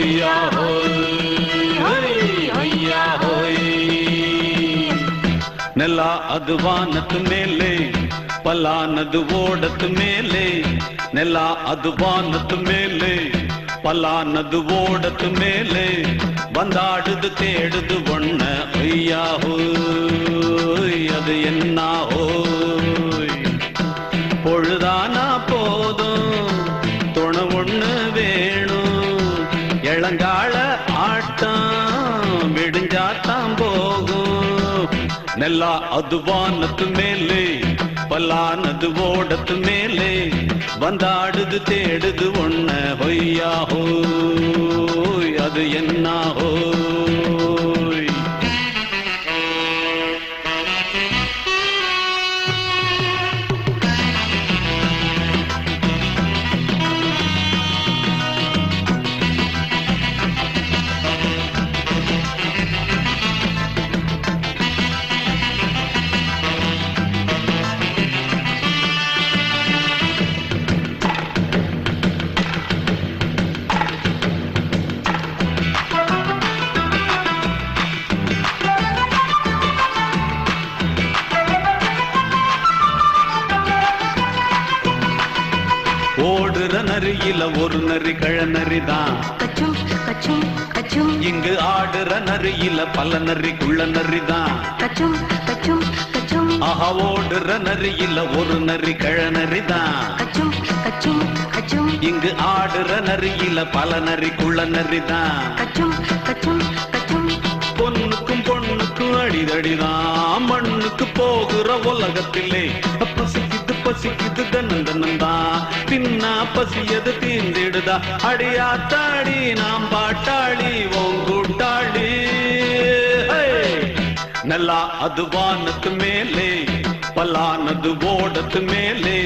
ಹೊಯ್ಯಾ ಹೋಯ್ ಹೊಯ್ಯಾ ಹೋಯ್ ನೆಲ ಅದು ವಾನದ ಮೇಲೆ ಪಲಾನದು ಓಡದ ಮೇಲೆ ನೆಲ ಅದು ವಾನದ ಮೇಲೆ பலானது ஓடத்து மேலே வந்தாடுது தேடுது ஒண்ண ஒய்யா ஹோய் அது என்ன ஹோய் பொழுதானா போதும் துணை ஒண்ணு வேணும் இளங்கால ஆட்டம் விடுஞ்சாத்தான் போகும் நெல்லா அது வானத்து மேலே பலானது ஓடத்து மேலே வந்தாடுது தேடுது ஒண்ண ஹொய்யா ஹோய் அது என்ன ஹோய் ஓடுற நரியில ஒரு நரி கழநரிதான் இங்கு ஆடுற நரியில பல நரி குள்ள நரிதான் ஆஹா ஓடுற நரியில ஒரு நரி கழநரிதான் இங்கு ஆடுற நரியில பல நரி குள்ள நரிதான் பொண்ணுக்கும் பொண்ணுக்கும் அடிதடிதான் மண்ணுக்கு போகிற உலகத்திலே பசிக்குது பசிக்குது தன்னந்தனந்தான் பின்னா பசியது தீந்திடுதா அடியாத்தாடி நாம் பாட்டாளி ஓங்கூட்டாளி நல்லா அது வானத்து மேலே பலானது ஓடத்து மேலே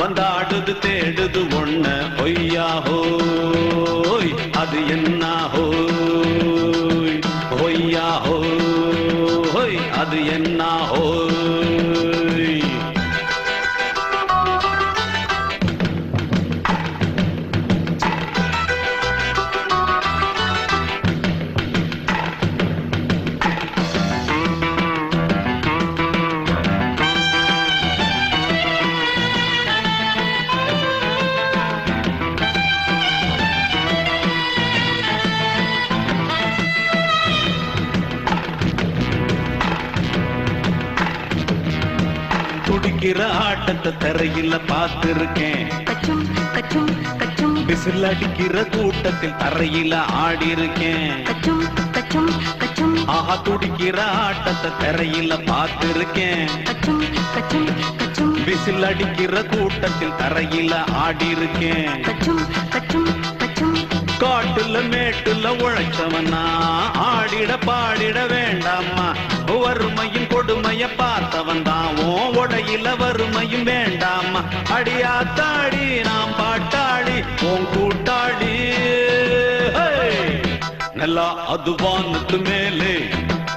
வந்தாடுது தேடுது ஒண்ண பொய்யா ஹோய் அது என்ன ஹோய் பொய்யா ஹோய் அது என்ன ஹோய் துடிக்கிற ஆட்டத்தை தரையில பார்த்திருக்கேன் விசில் அடிக்கிற கூட்டத்தில் தரையில ஆடி இருக்கேன் ஆஹா துடிக்கிற ஆட்டத்தை தரையில பார்த்திருக்கேன் விசில் அடிக்கிற கூட்டத்தில் தரையில ஆடி இருக்கேன் காட்டுல மேட்டுல உழைச்சவனா ஆடிட பாடிட வேண்டாமா வறுமையும் கொடுமைய பார்த்தவன் தான் உடையில வறுமையும் வேண்டாமா அடியாத்தாடி நாம் பாட்டாளி உன் கூட்டாளி நல்லா அது வானத்து மேலே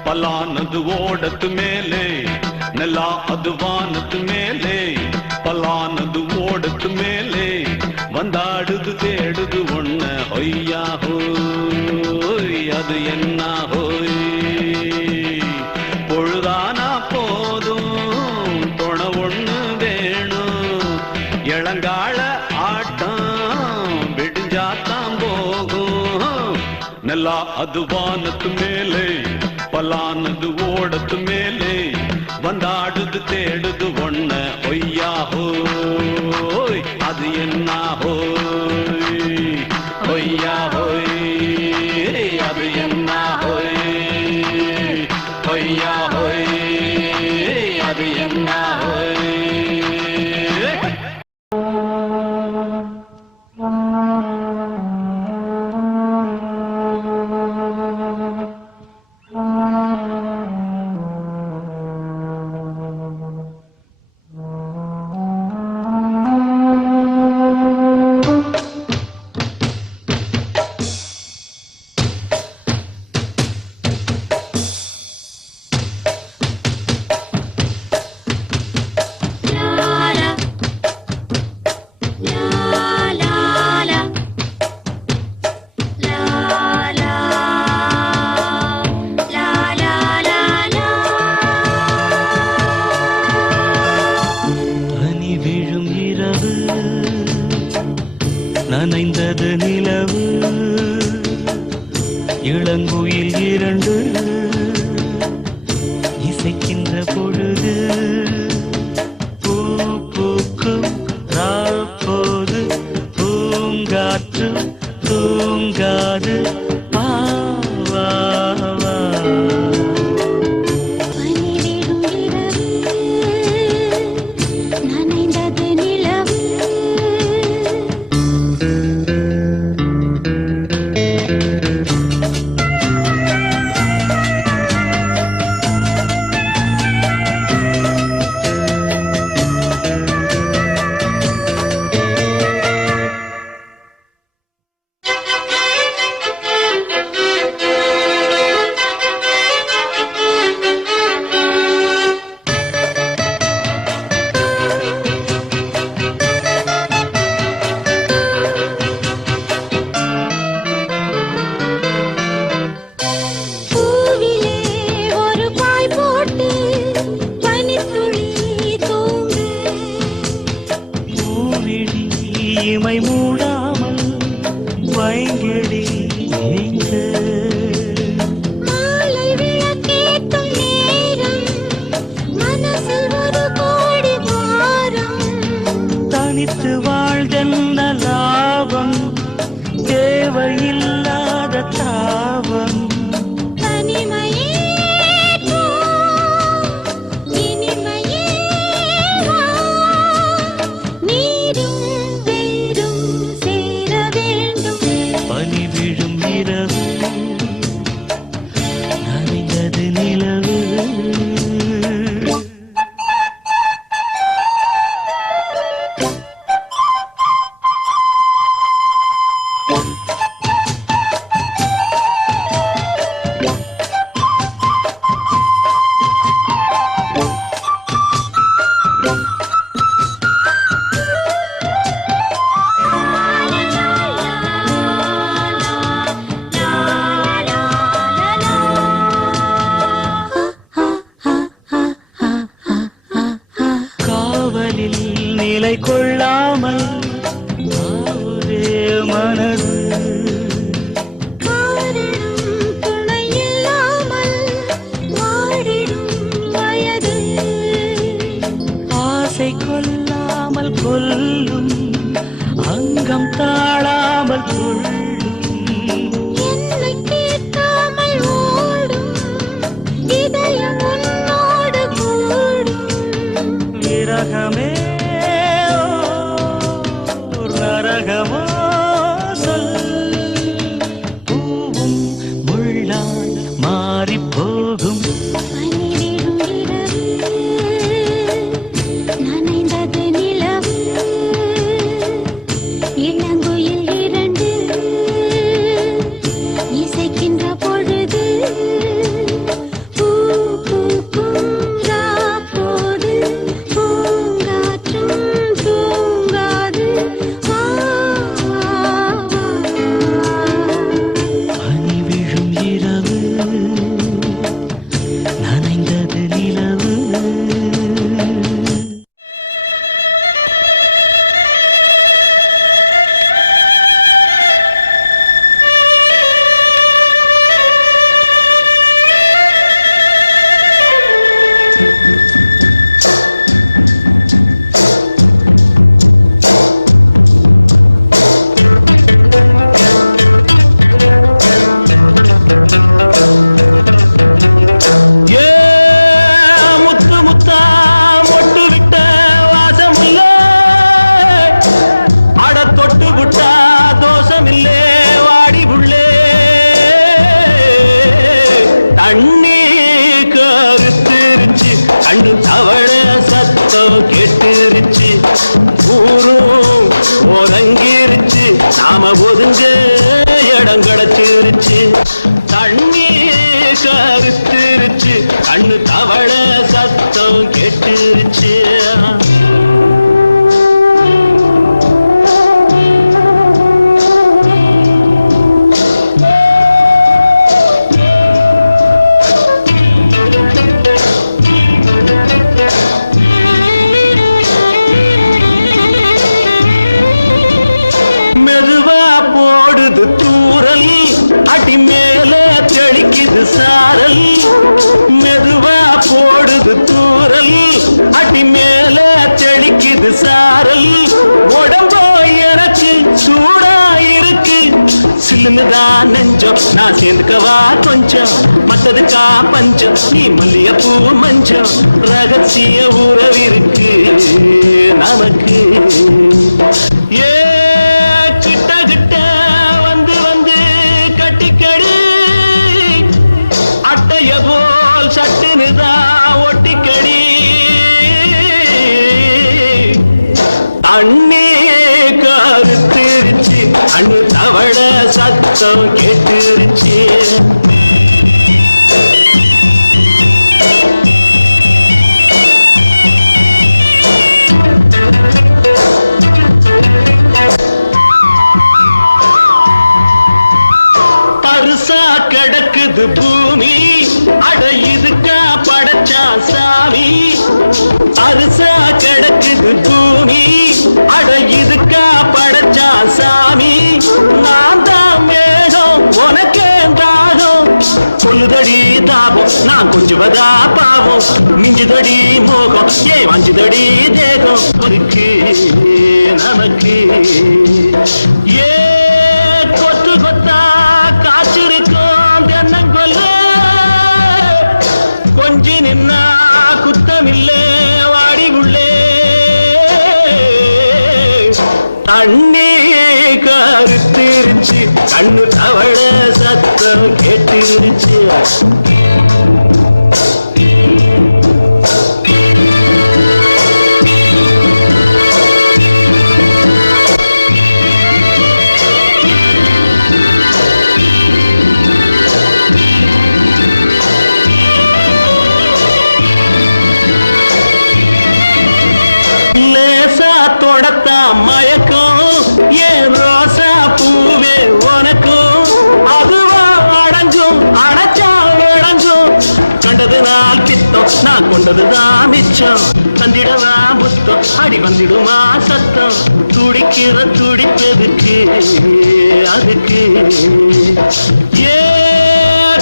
பலானது ஓடத்து மேலே நல்லா அது வானத்து மேலே பலானது ஓடத்து மேலே வந்தாடுது தேடுது ஒண்ண ஹொய்யா ஹோய் அது என்ன ஹோய் பொழுதானா போதும் துணை ஒண்ணு வேணும் இளங்கால ஆட்டம் விடிஞ்சாத்தான் போகும் நல்லா அது வானத்து மேலே பலானது ஓடத்து மேலே வந்தாடுது தேடுது ஒண்ண ஒய்யா ஹோய் அது என்ன ஹோய் ஒய்யா ஹோய் அது என்ன ஹோய் ஒய்யா ஹோய் அது என்ன ஹோய் இளங்குயில் இரண்டு இசைக்கின்ற பொழுது பூ பூக்கும் ராப்போது பூங்காற்று தூங்காது இமை மூடாமல் வைங்கிடி மாலை விளக்கேற்றும் நேரம் மனசில் ஒரு கோடி வாரம் தனித்து வாழ்தென்ன லாபம் தேவையில்லாத தாபம் நிலை கொள்ளாமல் ஒரே மனது துணை இல்லாமல் வாடிடும் வயது ஆசை கொள்ளாமல் கொல்லும் அங்கம் தாழாமல் கொள்ளும் என்னை கேட்காமல் ஓடும் இதயம் உன்னோடு கூடும் விரகமே நரகமோ சொல் பூவும் முள்ளால் மாறி போகும் நனைந்தது நிலவு இளங்குயில் இரண்டு இசைக்கின்ற பொழுது பூ பூக்கும் ராப்போது பூங்காற்றும் தூங்காது பனி விழும் இரவு நனைந்தது நிலவு கேட்டுருச்சு ஊரும் ஒதுங்கிருச்சு நாம ஒதுங்க இடம் கிடைச்சிருச்சு தண்ணி கருத்துருச்சு கண்ணு தவள சத்தம் கேட்டுருச்சு தூரல் அடி மேலே சில்லுன்னுதான் நெஞ்சம் நான் சேர்ந்துக்கவா கொஞ்சம் மத்ததுக்கா பஞ்சம் நீ மல்லிய பூ மஞ்சம் ரகசிய உறவிருக்கு நமக்கு ஏ கிட்ட கிட்ட வந்து வந்து கட்டிக்கடி அட்டைய போல் சட்டுனுதான் ஒட்டிக்கடி அண்ணே கருத்திருச்சு அண்ணு தவள சத்தம் கேட்டுருச்சு பருசா கிடக்குது பூமி அட இதுக்கா படைச்சா சாமி அரிசா கிடக்குது பூமி அட இதுக்கா படைச்சா சாமி நான் தான் மேகம் உனக்கே தாகம் கொல்லுதடி தாபம் நான் கொஞ்சுவதா பாவம் மிஞ்சுதடி மோகம் ஏன் வஞ்சுதடி தேகம் இருக்கு நமக்கு ஏ கொத்து கொத்தா காய்ச்சிருக்கும் தென்னங்கொல்ல கொஞ்சி நின்னா குத்தமில்லே வாடி உள்ளே தண்ணி கருத்திருச்சு கண்ணு தவள சத்தம் கேட்டுருச்சு தொடத்தா மயக்கம் ஏன் ரோசா பூவே உனக்கும் அதுவா அடைஞ்சும் அடைச்சா விளங்கும் கண்டது நாள் பித்தம் நான் கொண்டதுதான் மிச்சம் தந்திடவா புத்தம் அடி வந்திடுமா சத்தம் துடிக்கிற துடிப்பதுக்கு அதுக்கு ஏ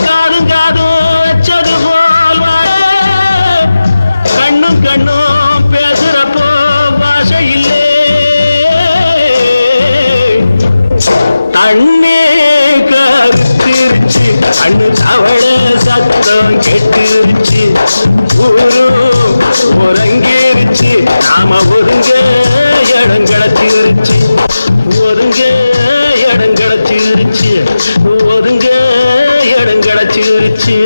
காதும் காதும் வச்சது போல் கண்ணும் கண்ணும் பேசுறப்போ இல்லே தண்ணே கருத்திருச்சு அண்ணு தவள சத்தம் கெட்டுருச்சு ஊரு ஒருங்கிருச்சு நாம ஒருங்க இடம் கிடச்சிருச்சு ஒருங்க இடம் கிடச்சிருச்சு ஒருங்க இடம் கிடச்சிருச்சு